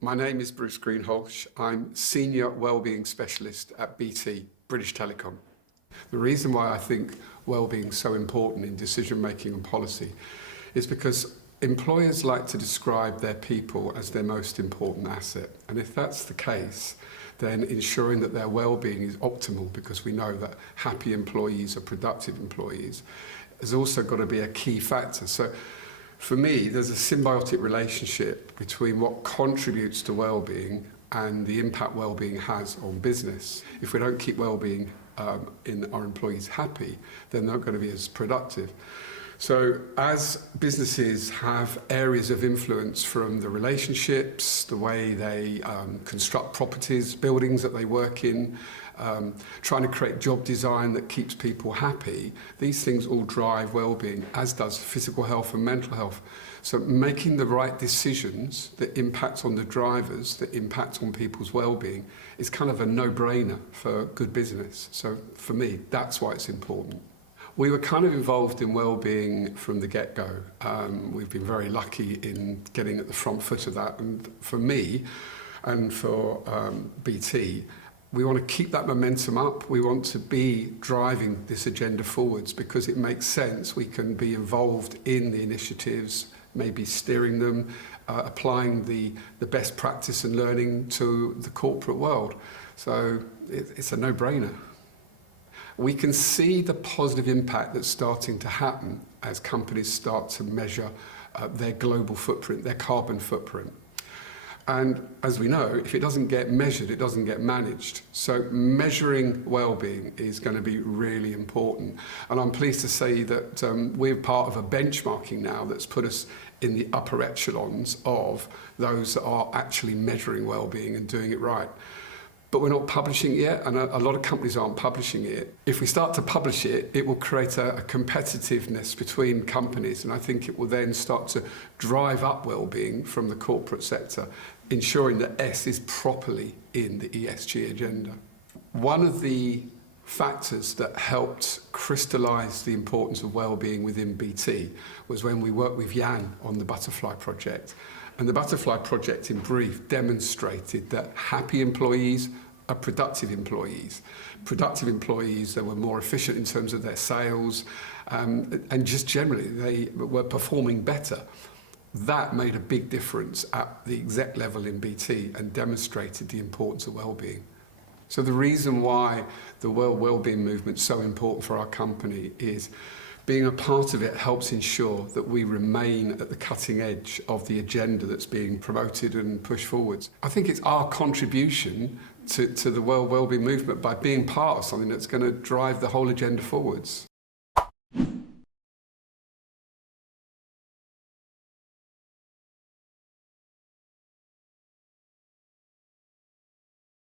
My name is Bruce Greenhalgh. I'm Senior Wellbeing Specialist at BT, British Telecom. The reason why I think wellbeing is so important in decision making and policy is because employers like to describe their people as their most important asset. And if that's the case, then ensuring that their well-being is optimal, because we know that happy employees are productive employees, has also got to be a key factor. So for me, there's a symbiotic relationship between what contributes to well-being and the impact well-being has on business. If we don't keep well-being in our employees happy, then they're not going to be as productive. So as businesses have areas of influence from the relationships, the way they construct properties, buildings that they work in, trying to create job design that keeps people happy, these things all drive well-being, as does physical health and mental health. So making the right decisions that impact on the drivers, that impact on people's well-being, is kind of a no-brainer for good business. So for me, that's why it's important. We were kind of involved in wellbeing from the get-go. We've been very lucky in getting at the front foot of that. And for me and for BT, we want to keep that momentum up. We want to be driving this agenda forwards because it makes sense. We can be involved in the initiatives, maybe steering them, applying the best practice and learning to the corporate world. So it's a no-brainer. We can see the positive impact that's starting to happen as companies start to measure their global footprint, their carbon footprint. And as we know, if it doesn't get measured, it doesn't get managed. So measuring well-being is going to be really important. And I'm pleased to say that we're part of a benchmarking now that's put us in the upper echelons of those that are actually measuring well-being and doing it right. But we're not publishing it yet, and a lot of companies aren't publishing it. If we start to publish it, it will create a competitiveness between companies, and I think it will then start to drive up well-being from the corporate sector, ensuring that S is properly in the ESG agenda. One of the factors that helped crystallise the importance of well-being within BT was when we worked with Jan on the Butterfly Project. And the Butterfly Project, in brief, demonstrated that happy employees are productive employees. Productive employees that were more efficient in terms of their sales, and just generally they were performing better. That made a big difference at the exec level in BT and demonstrated the importance of well-being. So the reason why the World Wellbeing Movement is so important for our company is being a part of it helps ensure that we remain at the cutting edge of the agenda that's being promoted and pushed forwards. I think it's our contribution to the World Wellbeing Movement by being part of something that's going to drive the whole agenda forwards.